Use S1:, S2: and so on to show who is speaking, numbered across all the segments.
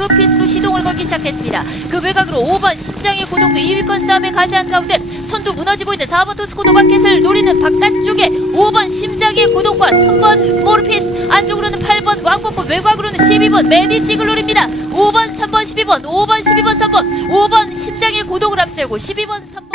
S1: 모르피스도 시동을 걸기 시작했습니다. 그 외곽으로 5번 심장의 고동도 2위권 싸움에 가세한 가운데 선두 무너지고 있는 4번 토스코 노 바켓을 노리는 바깥쪽에 5번 심장의 고동과 3번 모르피스 안쪽으로는 8번 왕복부 외곽으로는 12번 메디직을 노립니다. 5번 3번 12번 5번 12번 3번 5번 심장의 고동을 앞세우고 12번 3번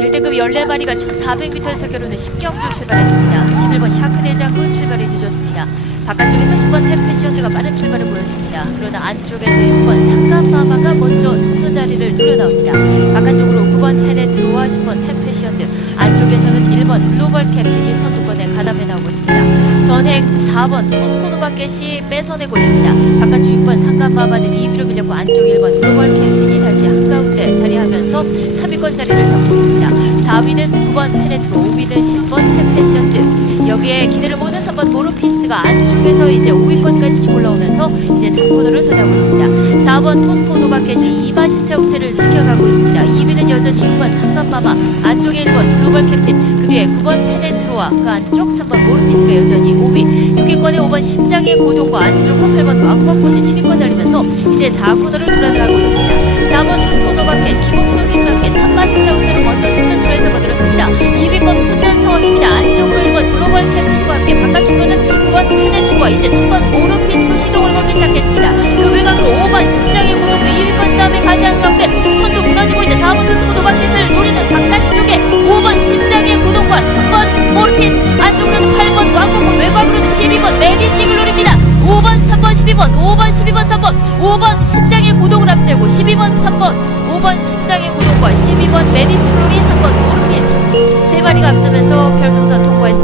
S1: 1등급 14마리가 총 400m에서 겨루는 10경주 출발했습니다. 11번 샤크네 장군 출발이 늦었습니다. 바깥쪽에서 10번 템페시언드가 빠른 출발을 보였습니다. 그러나 안쪽에서 6번 상가마마가 먼저 선두 자리를 누려나옵니다. 바깥쪽으로 9번 헤레트로와 10번 템페시언드 안쪽에서는 1번 글로벌 캡틴이 선두권에 가담해 나오고 있습니다. 선행 4번 포스코노바켓이 뺏어내고 있습니다. 바깥쪽 6번 상가마마는 2위로 밀렸고 안쪽 1번 글로벌 캡틴이 다시 한가운데 자리하면서 3위권 자리를 잡고 있습니다. 4위는 9번 페네트로, 5위는 10번 템패션드. 여기에 기대를 모는 3번 모로피스가 안쪽에서 이제 5위권까지 치고 올라오면서 이제 3코너를 소지하고 있습니다. 4번 토스코 노 바켓이 이마신차 우세를 지켜가고 있습니다. 2위는 여전히 6번 상간마마, 안쪽에 1번 글로벌 캡틴, 그 뒤에 9번 페네트로와 그 안쪽 3번 모로피스가 여전히 5위, 6위권에 5번 심장의 고동과 안쪽으로 8번 왕복포지 7위권 달리면서 이제 4코너를 돌아가고 페네트로와 이제 3번 모로피스도 시동을 걸기 시작했습니다. 그 외곽으로 5번 심장의 고동도 2위권 싸움에 가세한 가운데 선두 무너지고 있는 4번 토스코 노바켓을 노리는 바깥쪽에 5번 심장의 고동과 3번 모로피스 안쪽으로는 8번 왕복고 외곽으로는 12번 메디직을 노립니다. 5번, 3번, 12번, 5번, 12번, 3번, 5번 심장의 고동을 앞세우고 12번, 3번, 5번 심장의 고동과 12번 메디직을 노리 3번 모르겠스 세 마리가 앞서면서 결승선 통과했습니다.